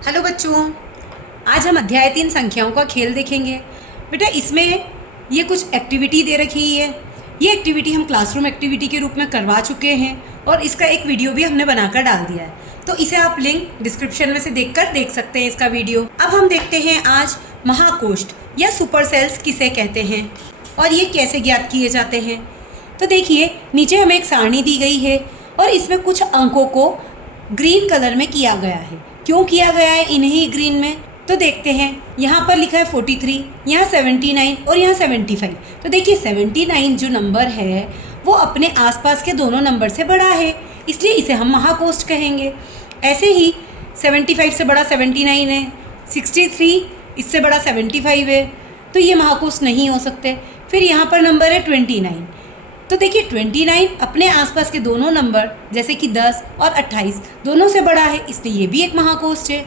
Hello बच्चों, आज हम अध्याय 3 संख्याओं का खेल देखेंगे। बेटा इसमें ये कुछ एक्टिविटी दे रखी है। ये एक्टिविटी हम क्लासरूम एक्टिविटी के रूप में करवा चुके हैं और इसका एक वीडियो भी हमने बनाकर डाल दिया है, तो इसे आप लिंक डिस्क्रिप्शन में से देखकर देख सकते हैं इसका वीडियो। अब हम देखते हैं आज महाकोष्ठ या सुपर सेल्स किसे कहते हैं और ये कैसे ज्ञात किए जाते हैं। तो देखिए नीचे हमें एक सारणी दी गई है और इसमें कुछ अंकों को ग्रीन कलर में किया गया है। क्यों किया गया है इन्हीं ग्रीन में, तो देखते हैं। यहाँ पर लिखा है 43, यहाँ 79 और यहाँ 75। तो देखिए 79 जो नंबर है वो अपने आसपास के दोनों नंबर से बड़ा है, इसलिए इसे हम महाकोष्ठ कहेंगे। ऐसे ही 75 से बड़ा 79 है, 63 इससे बड़ा 75 है, तो ये महाकोष्ठ नहीं हो सकते। फिर यहाँ पर नंबर है 29। तो देखिए 29 अपने आसपास के दोनों नंबर जैसे कि 10 और 28 दोनों से बड़ा है, इसलिए ये भी एक महाकोष्ठ है।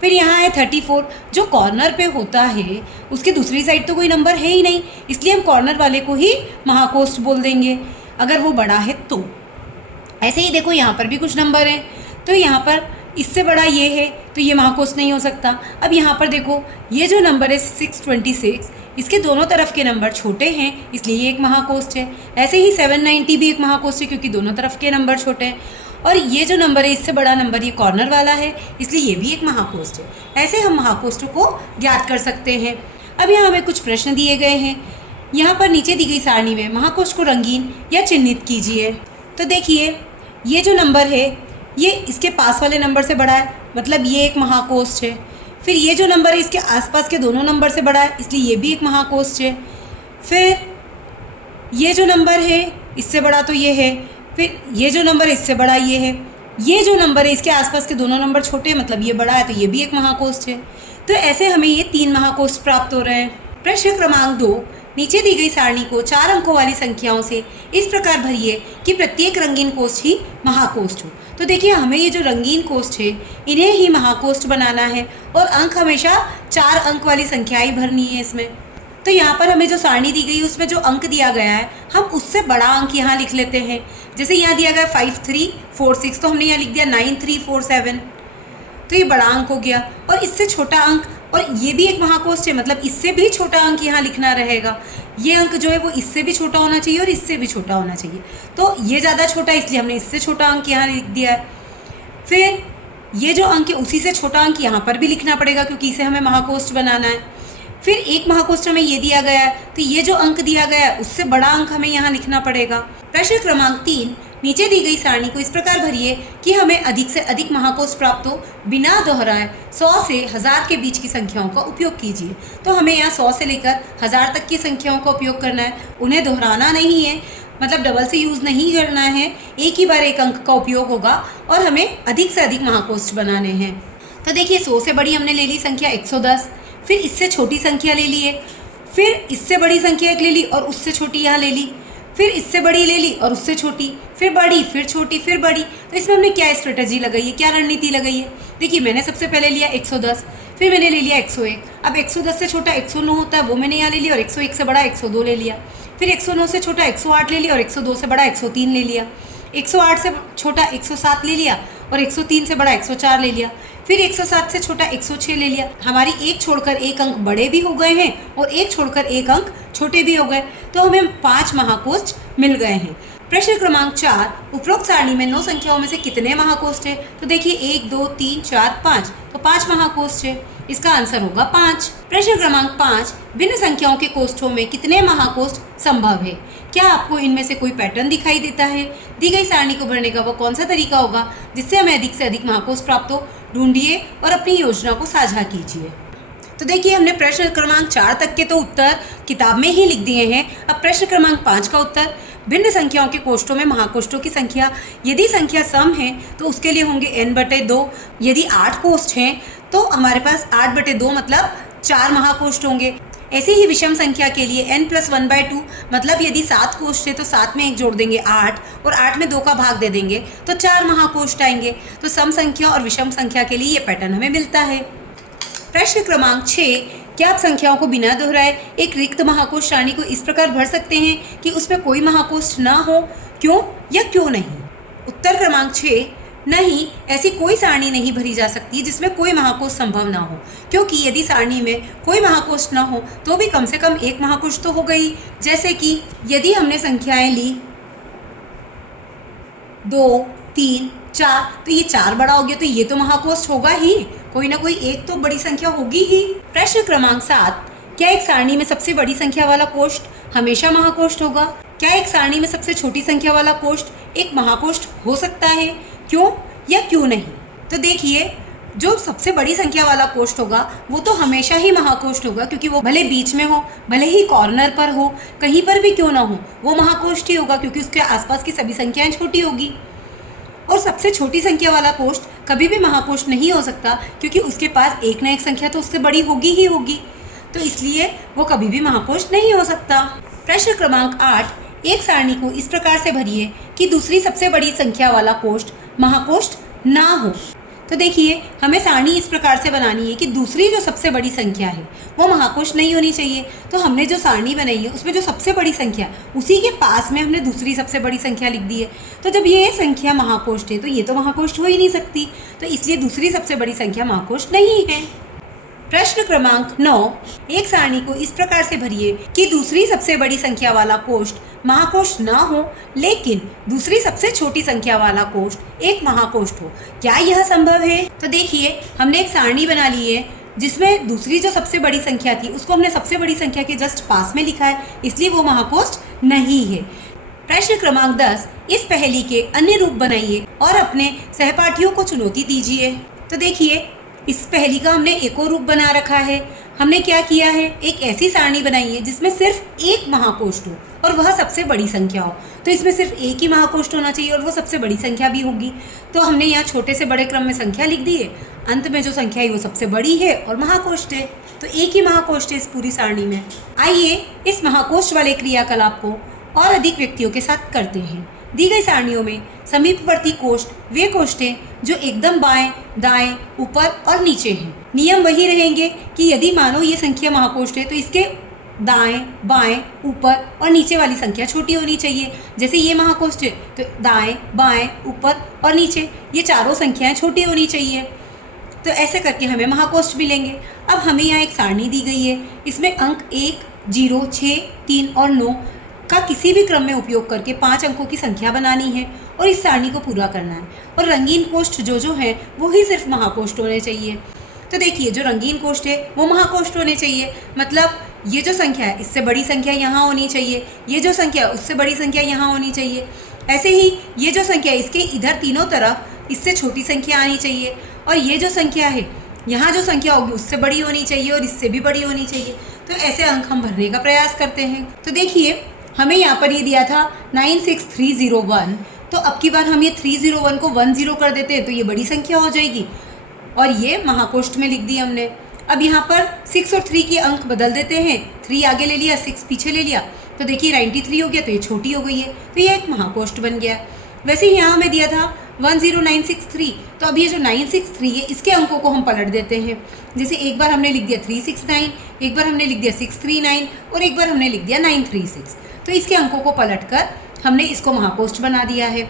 फिर यहाँ है 34 जो कॉर्नर पे होता है, उसके दूसरी साइड तो कोई नंबर है ही नहीं, इसलिए हम कॉर्नर वाले को ही महाकोष्ठ बोल देंगे अगर वो बड़ा है तो। ऐसे ही देखो यहाँ पर भी कुछ नंबर हैं, तो यहाँ पर इससे बड़ा ये है तो ये महाकोष्ठ नहीं हो सकता। अब यहाँ पर देखो ये जो नंबर है 626, इसके दोनों तरफ के नंबर छोटे हैं, इसलिए ये एक महाकोष्ठ है। ऐसे ही 790 भी एक महाकोष्ठ है क्योंकि दोनों तरफ के नंबर छोटे हैं। और ये जो नंबर है इससे बड़ा नंबर ये कॉर्नर वाला है, इसलिए ये भी एक महाकोष्ठ है। ऐसे हम महाकोष्ठों को ज्ञात कर सकते हैं। अब यहाँ हमें कुछ प्रश्न दिए गए हैं। यहाँ पर नीचे दी गई सारणी में महाकोष्ठ को रंगीन या चिन्हित कीजिए। तो देखिए ये जो नंबर है ये इसके पास वाले नंबर से बड़ा है, मतलब ये एक महाकोष्ठ है। फिर ये जो नंबर है इसके आसपास के दोनों नंबर से बड़ा है, इसलिए ये भी एक महाकोष्ठ है। फिर ये जो नंबर है इससे बड़ा तो ये है, फिर ये जो नंबर है इससे बड़ा ये है। ये जो नंबर है इसके आसपास के दोनों नंबर छोटे हैं, मतलब ये बड़ा है, तो ये भी एक महाकोष्ठ है। तो ऐसे हमें ये 3 महाकोष्ठ प्राप्त हो रहे हैं। प्रश्न क्रमांक 2, नीचे दी गई सारणी को 4 अंकों वाली संख्याओं से इस प्रकार भरिए कि प्रत्येक रंगीन कोष्ठ ही महाकोष्ठ हो। तो देखिए हमें ये जो रंगीन कोष्ठ है इन्हें ही महाकोष्ठ बनाना है और अंक हमेशा 4 अंक वाली संख्याएं भरनी है इसमें। तो यहाँ पर हमें जो सारणी दी गई उसमें जो अंक दिया गया है हम उससे बड़ा अंक यहाँ लिख लेते हैं। जैसे यहाँ दिया गया 5346, तो हमने यहाँ लिख दिया 9347, तो ये बड़ा अंक हो गया। और इससे छोटा अंक, और ये भी एक महाकोष्ठ है, मतलब इससे भी छोटा अंक यहाँ लिखना रहेगा। ये अंक जो है वो इससे भी छोटा होना चाहिए और इससे भी छोटा होना चाहिए, तो ये ज़्यादा छोटा है इसलिए हमने इससे छोटा अंक यहाँ लिख दिया है। फिर ये जो अंक है उसी से छोटा अंक यहाँ पर भी लिखना पड़ेगा क्योंकि इसे हमें महाकोष्ठ बनाना है। फिर एक महाकोष्ठ हमें ये दिया गया है, तो ये जो अंक दिया गया है उससे बड़ा अंक हमें यहाँ लिखना पड़ेगा। प्रश्न क्रमांक 3, नीचे दी गई सारणी को इस प्रकार भरिए कि हमें अधिक से अधिक महाकोष्ठ प्राप्त हो बिना दोहराए 100 से 1000 के बीच की संख्याओं का उपयोग कीजिए। तो हमें यहाँ 100 से लेकर 1000 तक की संख्याओं का उपयोग करना है, उन्हें दोहराना नहीं है, मतलब डबल से यूज़ नहीं करना है, एक ही बार एक अंक का उपयोग होगा और हमें अधिक से अधिक महाकोष्ठ बनाने हैं। तो देखिए 100 से बड़ी हमने ले ली संख्या 110, फिर इससे छोटी संख्या ले ली है, फिर इससे बड़ी संख्या एक ले ली और उससे छोटी यहाँ ले ली, फिर इससे बड़ी ले ली और उससे छोटी, फिर बड़ी, फिर छोटी, फिर बड़ी। तो इसमें हमने क्या स्ट्रेटजी लगाई है, क्या रणनीति लगाई है। देखिए मैंने सबसे पहले लिया 110, फिर मैंने ले लिया 101। अब 110 से छोटा 109 होता है वो मैंने यहाँ ले लिया और 101 से बड़ा 102 ले लिया। फिर 109 से छोटा 108 ले लिया और 102 से बड़ा 103 ले लिया। 108 से छोटा 107 ले लिया और 103 से बड़ा 104 ले लिया। फिर 107 से छोटा 106 ले लिया। हमारी एक छोड़कर एक अंक बड़े भी हो गए हैं और एक छोड़कर एक अंक छोटे भी हो गए, तो हमें 5 महाकोष्ठ मिल गए हैं। प्रश्न क्रमांक 4, उपरोक्त सारणी में 9 संख्याओं में से कितने महाकोष्ठ है। तो देखिए 1 2 3 4 5, तो 5 महाकोष्ठ है, इसका आंसर होगा 5। प्रश्न क्रमांक 5, भिन्न संख्याओं के कोष्ठों में कितने महाकोष्ठ संभव है। क्या आपको इनमें से कोई पैटर्न दिखाई देता है। दी गई सारणी को भरने का वो कौन सा तरीका होगा जिससे हमें अधिक से अधिक महाकोष्ठ प्राप्त हो, ढूंढिए और अपनी योजना को साझा कीजिए। तो देखिए हमने प्रश्न क्रमांक 4 तक के तो उत्तर किताब में ही लिख दिए हैं। अब प्रश्न क्रमांक 5 का उत्तर, भिन्न संख्याओं के कोष्ठों में महाकोष्ठों की संख्या, यदि संख्या सम है तो उसके लिए होंगे n/2। यदि 8 कोष्ठ हैं तो हमारे पास 8/2 मतलब 4 महाकोष्ठ होंगे। ऐसे ही विषम संख्या के लिए n+1/2 मतलब यदि 7 कोष्ठ है तो 7 में 1 जोड़ देंगे 8 और 8 में 2 का भाग दे देंगे तो 4 महाकोष्ठ आएंगे। तो सम संख्या और विषम संख्या के लिए ये पैटर्न हमें मिलता है। प्रश्न क्रमांक 6, क्या आप संख्याओं को बिना दोहराए एक रिक्त महाकोष्ठ सारणी को इस प्रकार भर सकते हैं कि उसमें कोई महाकोष्ठ ना हो, क्यों या क्यों नहीं। उत्तर क्रमांक 6, नहीं, ऐसी कोई सारणी नहीं भरी जा सकती जिसमें कोई महाकोश संभव ना हो, क्योंकि यदि सारणी में कोई महाकोश ना हो तो भी कम से कम एक महाकोश तो होगा ही। जैसे कि यदि हमने संख्याएं ली 2, 3, 4, तो ये 4 बड़ा हो गया, तो ये तो महाकोश होगा ही, कोई ना कोई एक तो बड़ी संख्या होगी ही। प्रश्न क्रमांक 7, क्या एक सारणी में सबसे बड़ी संख्या वाला कोष्ठ हमेशा महाकोष्ठ होगा? क्या एक सारणी में सबसे छोटी संख्या वाला कोष्ठ एक महाकोष्ठ हो सकता है? क्यों या क्यों नहीं? तो देखिए, जो सबसे बड़ी संख्या वाला कोष्ठ होगा वो तो हमेशा ही महाकोष्ठ होगा, क्योंकि वो भले बीच में हो, भले ही कॉर्नर पर हो, कहीं पर भी क्यों ना हो, वो महाकोष्ठ ही होगा, क्योंकि उसके आसपास की सभी संख्याएं छोटी होगी। और सबसे छोटी संख्या वाला कोष्ठ कभी भी महाकोष्ठ नहीं हो सकता, क्योंकि उसके पास एक न एक संख्या तो उससे बड़ी होगी ही होगी, तो इसलिए वो कभी भी महाकोष्ठ नहीं हो सकता। प्रश्न क्रमांक 8, एक सारणी को इस प्रकार से भरिए कि दूसरी सबसे बड़ी संख्या वाला कोष्ठ महाकोष्ठ ना हो। तो देखिए, हमें सारणी इस प्रकार से बनानी है कि दूसरी जो सबसे बड़ी संख्या है वो महाकोष्ठ नहीं होनी चाहिए। तो हमने जो सारणी बनाई है उसमें जो सबसे बड़ी संख्या उसी के पास में हमने दूसरी सबसे बड़ी संख्या लिख दी है। तो जब ये संख्या महाकोष्ठ है तो ये तो महाकोष्ठ हो ही नहीं सकती, तो इसलिए दूसरी सबसे बड़ी संख्या महाकोष्ठ नहीं है। प्रश्न क्रमांक 9, एक सारणी को इस प्रकार से भरिए कि दूसरी सबसे बड़ी संख्या वाला कोष्ठ महाकोष्ठ ना हो, लेकिन दूसरी सबसे छोटी संख्या वाला कोष्ठ एक महाकोष्ठ हो। क्या यह संभव है? तो देखिए, हमने एक सारणी बना ली है जिसमें दूसरी जो सबसे बड़ी संख्या थी उसको हमने सबसे बड़ी संख्या के जस्ट पास में लिखा है, इसलिए वो महाकोष्ठ नहीं है। प्रश्न क्रमांक 10, इस पहेली के अन्य रूप बनाइए और अपने सहपाठियों को चुनौती दीजिए। तो देखिए, इस पहेली का हमने एक और रूप बना रखा है। हमने क्या किया है, एक ऐसी सारणी बनाई है जिसमें सिर्फ एक महाकोष्ठ हो और वह सबसे बड़ी संख्या हो। तो इसमें सिर्फ एक ही महाकोष्ठ होना चाहिए और वो सबसे बड़ी संख्या भी होगी। तो हमने यहाँ छोटे से बड़े क्रम में संख्या लिख दी है, अंत में जो संख्या है वो सबसे बड़ी है और महाकोष्ठ है, तो एक ही महाकोष्ठ है इस पूरी सारणी में। आइए इस महाकोष्ठ वाले क्रियाकलाप को और अधिक व्यक्तियों के साथ करते हैं। दी गई सारणियों में समीपवर्ती कोष्ठ वे कोष्ठ हैं जो एकदम बाएं, दाएं, ऊपर और नीचे हैं। नियम वही रहेंगे कि यदि मानो ये संख्या महाकोष्ठ है तो इसके दाएं, बाएं, ऊपर और नीचे वाली संख्या छोटी होनी चाहिए। जैसे ये महाकोष्ठ है तो दाएं, बाएं, ऊपर और नीचे ये चारों संख्याएं छोटी होनी चाहिए। तो ऐसे करके हमें महाकोष्ठ मिलेंगे। अब हमें यहाँ एक सारणी दी गई है, इसमें अंक 1, 0, 6, 3 और 9 का किसी भी क्रम में उपयोग करके 5 अंकों की संख्या बनानी है और इस सारणी को पूरा करना है। और रंगीन कोष्ठ जो है वो ही सिर्फ महाकोष्ठ होने चाहिए। तो देखिए, जो रंगीन कोष्ठ है वो महाकोष्ठ होने चाहिए, मतलब ये जो संख्या है इससे बड़ी संख्या यहाँ होनी चाहिए, ये जो संख्या उससे बड़ी संख्या यहाँ होनी चाहिए। ऐसे ही ये जो संख्या है इसके इधर तीनों तरफ इससे छोटी संख्या आनी चाहिए, और ये जो संख्या है यहाँ जो संख्या होगी उससे बड़ी होनी चाहिए और इससे भी बड़ी होनी चाहिए। तो ऐसे अंक हम भरने का प्रयास करते हैं। तो देखिए, हमें यहाँ पर ये दिया था 96301, तो अब की बार हम ये 301 को 10 कर देते हैं तो ये बड़ी संख्या हो जाएगी और ये महाकोष्ठ में लिख दी हमने। अब यहाँ पर 6 और 3 के अंक बदल देते हैं, 3 आगे ले लिया, 6 पीछे ले लिया, तो देखिए 93 हो गया, तो ये छोटी हो गई है, तो ये एक महाकोष्ठ बन गया। वैसे ही यहाँ हमें दिया था 10963, तो अब ये जो 963 है इसके अंकों को हम पलट देते हैं। जैसे एक बार हमने लिख दिया 369, एक बार हमने लिख दिया 639 और एक बार हमने लिख दिया 936, तो इसके अंकों को पलटकर हमने इसको महाकोष्ठ बना दिया है।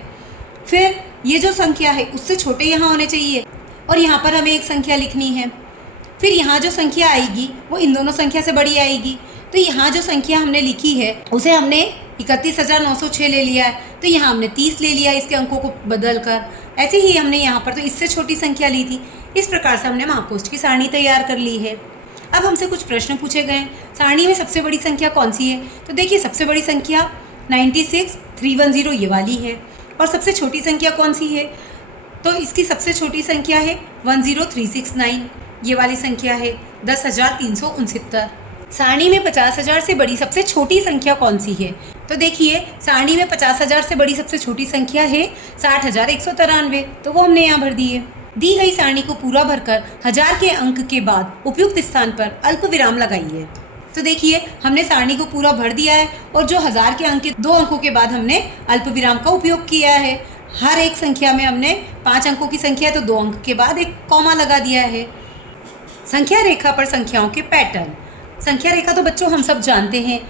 फिर ये जो संख्या है उससे छोटे यहाँ होने चाहिए और यहाँ पर हमें एक संख्या लिखनी है। फिर यहाँ जो संख्या आएगी वो इन दोनों संख्या से बड़ी आएगी, तो यहाँ जो संख्या हमने लिखी है उसे हमने 31,906 ले लिया है, तो यहाँ हमने 30 ले लिया इसके अंकों को बदल कर। ऐसे ही हमने यहाँ पर तो इससे छोटी संख्या ली थी। इस प्रकार से हमने महाकोष्ठ की सारणी तैयार कर ली है। अब हमसे कुछ प्रश्न पूछे गए, सारणी में सबसे बड़ी संख्या कौन सी है? तो देखिए, सबसे बड़ी संख्या 96310 ये वाली है, और सबसे छोटी संख्या कौन सी है? तो इसकी सबसे छोटी संख्या है 10369, ये वाली संख्या है 10,369। सारणी में 50,000 से बड़ी सबसे छोटी संख्या कौन सी है? तो देखिए, सारणी में 50,000 से बड़ी सबसे छोटी संख्या है 60,193, तो वो हमने यहाँ भर दी है। दी गई सारणी को पूरा भरकर 1000 के अंक के बाद उपयुक्त स्थान पर अल्प विराम लगाइए। तो देखिए, हमने सारणी को पूरा भर दिया है और जो 1000 के अंक के 2 अंकों के बाद हमने अल्प विराम का उपयोग किया है। हर एक संख्या में हमने 5 अंकों की संख्या है तो 2 अंक के बाद एक कॉमा लगा दिया है। संख्या रेखा पर संख्याओं के पैटर्न। संख्या रेखा तो बच्चों हम सब जानते हैं,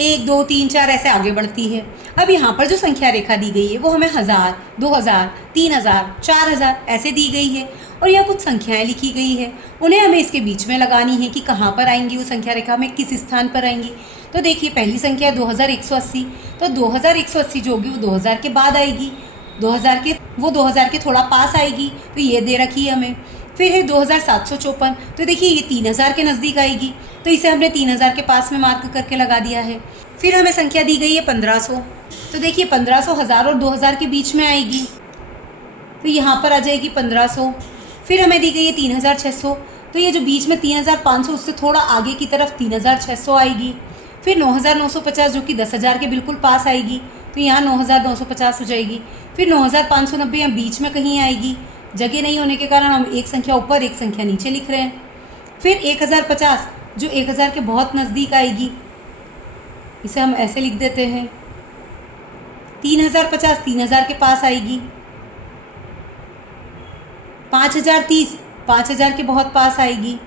1 2 3 4 ऐसे आगे बढ़ती है। अब यहाँ पर जो संख्या रेखा दी गई है वो हमें 1000, 2000, 3000, 4000 ऐसे दी गई है और यहाँ कुछ संख्याएं लिखी गई है। उन्हें हमें इसके बीच में लगानी है कि कहाँ पर आएंगी वो संख्या रेखा में, किस स्थान पर आएंगी। तो देखिए पहली संख्या 2180, तो 2180 जो होगी वो 2000 के बाद आएगी, 2000 के थोड़ा पास आएगी, तो ये दे रखी है हमें। फिर है 2754, तो देखिए ये 3000 के नज़दीक आएगी, तो इसे हमने 3000 के पास में मार्क करके लगा दिया है। फिर हमें संख्या दी गई है 1500, तो देखिए 1500 1000 और 2000 के बीच में आएगी, तो यहाँ पर आ जाएगी 1500। फिर हमें दी गई है 3600, तो ये जो बीच में 3500 उससे थोड़ा आगे की तरफ 3600 आएगी। फिर 9950 जो कि 10,000 के बिल्कुल पास आएगी, तो यहाँ 9950 हो जाएगी। फिर 9590 यहाँ बीच में कहीं आएगी, जगह नहीं होने के कारण हम एक संख्या ऊपर एक संख्या नीचे लिख रहे हैं। फिर 1050 जो 1000 के बहुत नज़दीक आएगी, इसे हम ऐसे लिख देते हैं। 3050 3000 के पास आएगी। 5030 5000 के बहुत पास आएगी।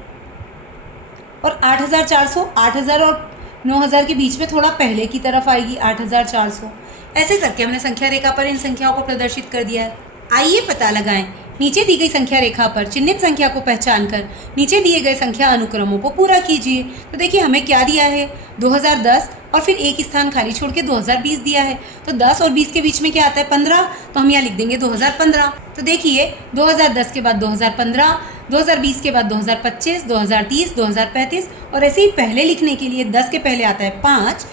और 8400 8000 और 9000 के बीच में थोड़ा पहले की तरफ आएगी, 8400। ऐसे करके हमने संख्या रेखा पर इन संख्याओं को प्रदर्शित कर दिया है। आइए पता लगाएं, नीचे दी गई संख्या रेखा पर चिन्हित संख्या को पहचान कर नीचे दिए गए संख्या अनुक्रमों को पूरा कीजिए। तो देखिए हमें क्या दिया है, 2010 और फिर एक स्थान खाली छोड़ के 2020 दिया है। तो 10 और 20 के बीच में क्या आता है, 15, तो हम यहाँ लिख देंगे 2015। तो देखिए 2010 के बाद 2015, 2020 के बाद 2025, 2030, 2035 और ऐसे ही पहले लिखने के लिए 10 के पहले आता है 5,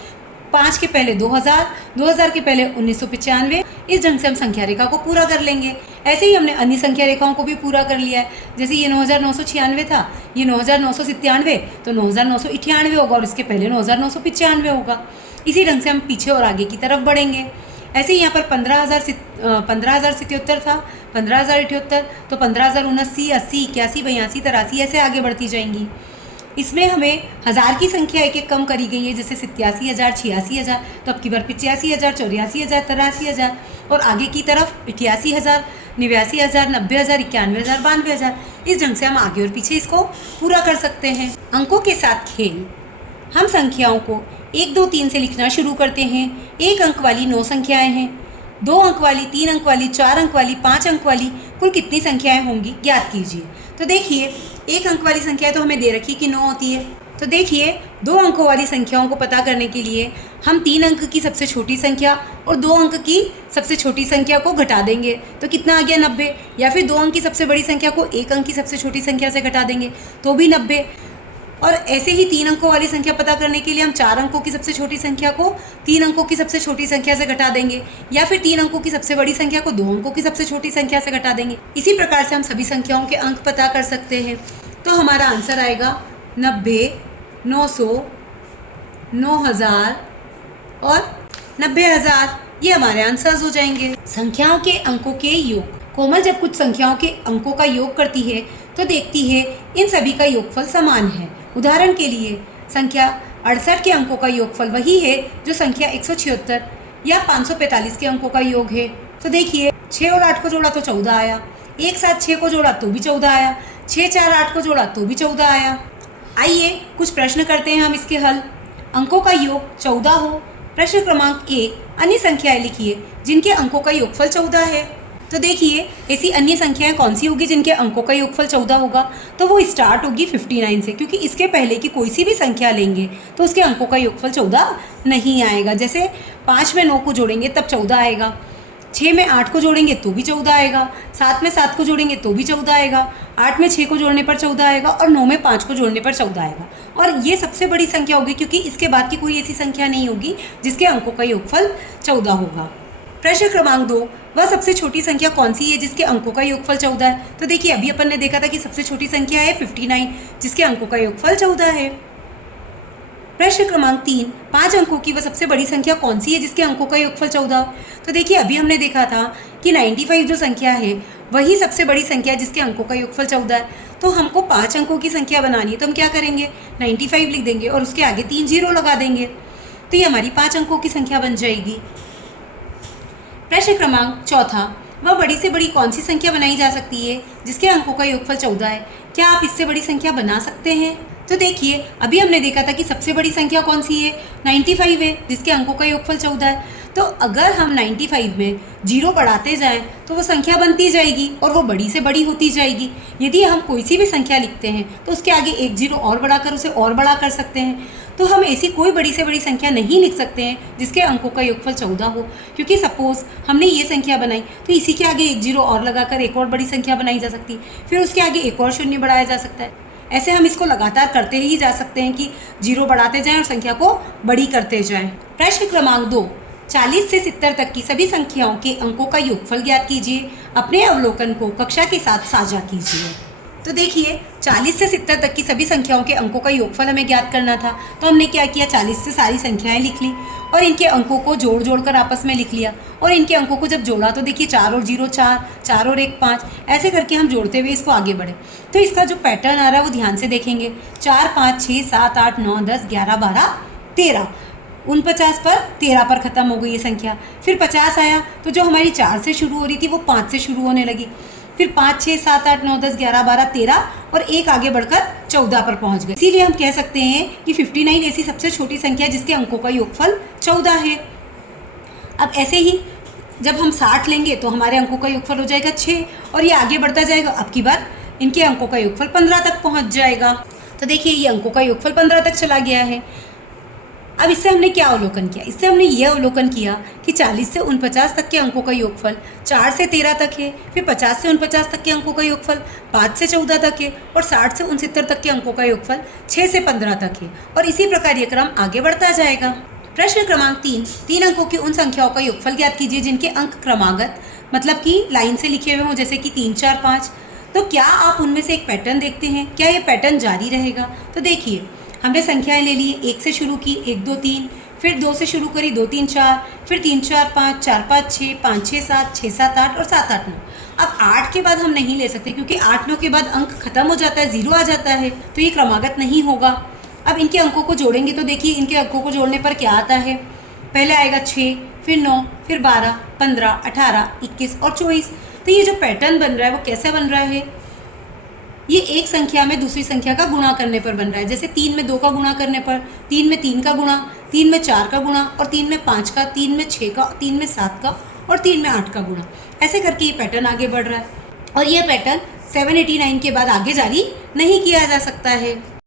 5 के पहले 2000, 2000 के पहले 1995। इस ढंग से हम संख्या रेखा को पूरा कर लेंगे। ऐसे ही हमने अन्य संख्या रेखाओं को भी पूरा कर लिया है। जैसे ये 9996 था, ये 9997, तो 9998 होगा और इसके पहले 9995 होगा। इसी ढंग से हम पीछे और आगे की तरफ बढ़ेंगे। ऐसे ही यहाँ पर 15,077 था, 15,078, तो 15,079, 80, 81, 82, 83 ऐसे आगे बढ़ती जाएंगी। इसमें हमें हज़ार की संख्या एक एक कम करी गई है, जैसे 87,000, 86,000, तो अब की बार 85,000, 84,000, 83,000 और आगे की तरफ 88,000, 89,000, 90,000, 91,000, 92,000। इस ढंग से हम आगे और पीछे इसको पूरा कर सकते हैं। अंकों के साथ खेल। हम संख्याओं को 1 2 3 से लिखना शुरू करते हैं। 1 अंक वाली 9 संख्याएँ हैं, 2 अंक वाली, 3 अंक वाली, 4 अंक वाली, 5 अंक वाली कुल कितनी संख्याएँ होंगी ज्ञात कीजिए। तो देखिए 1 अंक वाली संख्या तो हमें दे रखी कि 9 होती है। तो देखिए 2 अंकों वाली संख्याओं को पता करने के लिए हम 3 अंक की सबसे छोटी संख्या और 2 अंक की सबसे छोटी संख्या को घटा देंगे, तो कितना आ गया 90। या फिर 2 अंक की सबसे बड़ी संख्या को 1 अंक की सबसे छोटी संख्या से घटा देंगे तो भी 90। और ऐसे ही 3 अंकों वाली संख्या पता करने के लिए हम 4 अंकों की सबसे छोटी संख्या को 3 अंकों की सबसे छोटी संख्या से घटा देंगे, या फिर 3 अंकों की सबसे बड़ी संख्या को 2 अंकों की सबसे छोटी संख्या से घटा देंगे। इसी प्रकार से हम सभी संख्याओं के अंक पता कर सकते हैं। तो हमारा आंसर आएगा 90, 900, 9,000 और 90,000। ये हमारे आंसर्स हो जाएंगे। संख्याओं के अंकों के योग। कोमल जब कुछ संख्याओं के अंकों का योग करती है तो देखती है इन सभी का योगफल समान है। उदाहरण के लिए संख्या 68 के अंकों का योगफल वही है जो संख्या 176 या 545 के अंकों का योग है। तो देखिए 6 और 8 को जोड़ा तो 14 आया, एक साथ 6 को जोड़ा तो भी 14 आया, 6 4 8 को जोड़ा तो भी 14 आया। आइए कुछ प्रश्न करते हैं हम इसके हल। अंकों का योग 14 हो। प्रश्न क्रमांक 1, अन्य संख्याएं लिखिए जिनके अंकों का योगफल 14 है। तो देखिए ऐसी अन्य संख्याएं कौन सी होगी जिनके अंकों का योगफल 14 होगा, तो वो स्टार्ट होगी 59 से, क्योंकि इसके पहले की कोई सी भी संख्या लेंगे तो उसके अंकों का योगफल 14 नहीं आएगा। जैसे 5 में 9 को जोड़ेंगे तब 14 आएगा, 6 में 8 को जोड़ेंगे तो भी 14 आएगा, 7 में 7 को जोड़ेंगे तो भी 14 आएगा, 8 में 6 को जोड़ने पर 14 आएगा और 9 में 5 को जोड़ने पर 14 आएगा। और ये सबसे बड़ी संख्या होगी क्योंकि इसके बाद की कोई ऐसी संख्या नहीं होगी जिसके अंकों का योगफल 14 होगा। प्रश्न क्रमांक 2, वह सबसे छोटी संख्या कौन सी है जिसके अंकों का योगफल 14 है। तो देखिए अभी अपन ने देखा था कि सबसे छोटी संख्या है 59 जिसके अंकों का योगफल 14 है। प्रश्न क्रमांक 3, 5 अंकों की वह सबसे बड़ी संख्या कौन सी है जिसके अंकों का योगफल 14। तो देखिए अभी हमने देखा था कि 95 जो संख्या है वही सबसे बड़ी संख्या है जिसके अंकों का योगफल 14 है। तो हमको 5 अंकों की संख्या बनानी है तो हम क्या करेंगे, 95 लिख देंगे और उसके आगे 3 जीरो लगा देंगे, तो ये हमारी 5 अंकों की संख्या बन जाएगी। प्रश्न क्रमांक 4, वह बड़ी से बड़ी कौन सी संख्या बनाई जा सकती है जिसके अंकों का योगफल 14 है। क्या आप इससे बड़ी संख्या बना सकते हैं? तो देखिए, अभी हमने देखा था कि सबसे बड़ी संख्या कौन सी है, 95 है, जिसके अंकों का योगफल 14 है। तो अगर हम 95 में 0 बढ़ाते जाएं तो वो संख्या बनती जाएगी और वो बड़ी से बड़ी होती जाएगी। यदि हम कोई सी भी संख्या लिखते हैं तो उसके आगे एक 0 और बढ़ाकर उसे और बड़ा कर सकते हैं। तो हम ऐसी कोई बड़ी से बड़ी संख्या नहीं लिख सकते हैं जिसके अंकों का योगफल 14 हो, क्योंकि सपोज हमने ये संख्या बनाई तो इसी के आगे एक 0 और लगाकर एक और बड़ी संख्या बनाई जा सकती है, फिर उसके आगे एक और शून्य बढ़ाया जा सकता है। ऐसे हम इसको लगातार करते ही जा सकते हैं कि 0 बढ़ाते जाएं और संख्या को बड़ी करते जाएं। प्रश्न क्रमांक 2, 40 से 70 तक की सभी संख्याओं के अंकों का योगफल ज्ञात कीजिए। अपने अवलोकन को कक्षा के साथ साझा कीजिए। तो देखिए, 40 से 70 तक की सभी संख्याओं के अंकों का योगफल हमें ज्ञात करना था। तो हमने क्या किया, 40 से सारी संख्याएं लिख ली और इनके अंकों को जोड़ जोड़ कर आपस में लिख लिया। और इनके अंकों को जब जोड़ा तो देखिए 4 और 0 4, 4 और 1 5, ऐसे करके हम जोड़ते हुए इसको आगे बढ़े। तो इसका जो पैटर्न आ रहा है वो ध्यान से देखेंगे। 4 5 6 7 8 9 10 11 12 13, 49 पर 13 पर ख़त्म हो गई ये संख्या। फिर 50 आया तो जो हमारी 4 से शुरू हो रही थी वो 5 से शुरू होने लगी। फिर 5 6 7 8 9 10 11 12 13 और एक आगे बढ़कर 14 पर पहुंच गए। इसीलिए हम कह सकते हैं कि 59 ऐसी सबसे छोटी संख्या है जिसके अंकों का योगफल 14 है। अब ऐसे ही जब हम 60 लेंगे तो हमारे अंकों का योगफल हो जाएगा 6 और ये आगे बढ़ता जाएगा। अब की बार इनके अंकों का योगफल 15 तक पहुंच जाएगा। तो देखिए, ये अंकों का योगफल 15 तक चला गया है। अब इससे हमने क्या अवलोकन किया, इससे हमने ये अवलोकन किया कि 40 से 49 तक के अंकों का योगफल 4 से 13 तक है, फिर 50 से 49 तक के अंकों का योगफल 5 से 14 तक है और 60 से 69 तक के अंकों का योगफल 6 से 15 तक है। और इसी प्रकार ये क्रम आगे बढ़ता जाएगा। प्रश्न क्रमांक 3, 3 अंकों की उन संख्याओं का योगफल ज्ञात कीजिए जिनके अंक क्रमागत मतलब कि लाइन से लिखे हुए हों, जैसे कि 3 4 5। तो क्या आप उनमें से एक पैटर्न देखते हैं? क्या ये पैटर्न जारी रहेगा? तो देखिए, हमने संख्याएं ले ली, 1 से शुरू की 1 2 3, फिर 2 से शुरू करी 2 3 4, फिर 3 4 5, 4 5 6, 5 6 7, 6 7 8 और 7 8 9। अब 8 के बाद हम नहीं ले सकते क्योंकि 8 9 के बाद अंक खत्म हो जाता है, 0 आ जाता है, तो ये क्रमागत नहीं होगा। अब इनके अंकों को जोड़ेंगे तो देखिए, इनके अंकों को जोड़ने पर क्या आता है, पहले आएगा 6, फिर 9, फिर 12, 15, 18, 21 और 24। तो ये जो पैटर्न बन रहा है वो कैसे बन रहा है, ये एक संख्या में दूसरी संख्या का गुणा करने पर बन रहा है। जैसे 3 में 2 का गुणा करने पर, 3 में 3 का गुणा, 3 में 4 का गुणा और 3 में 5 का, 3 में 6 का, 3 में 7 का और 3 में 8 का गुणा। ऐसे करके ये पैटर्न आगे बढ़ रहा है और ये पैटर्न 789 के बाद आगे जारी नहीं किया जा सकता है।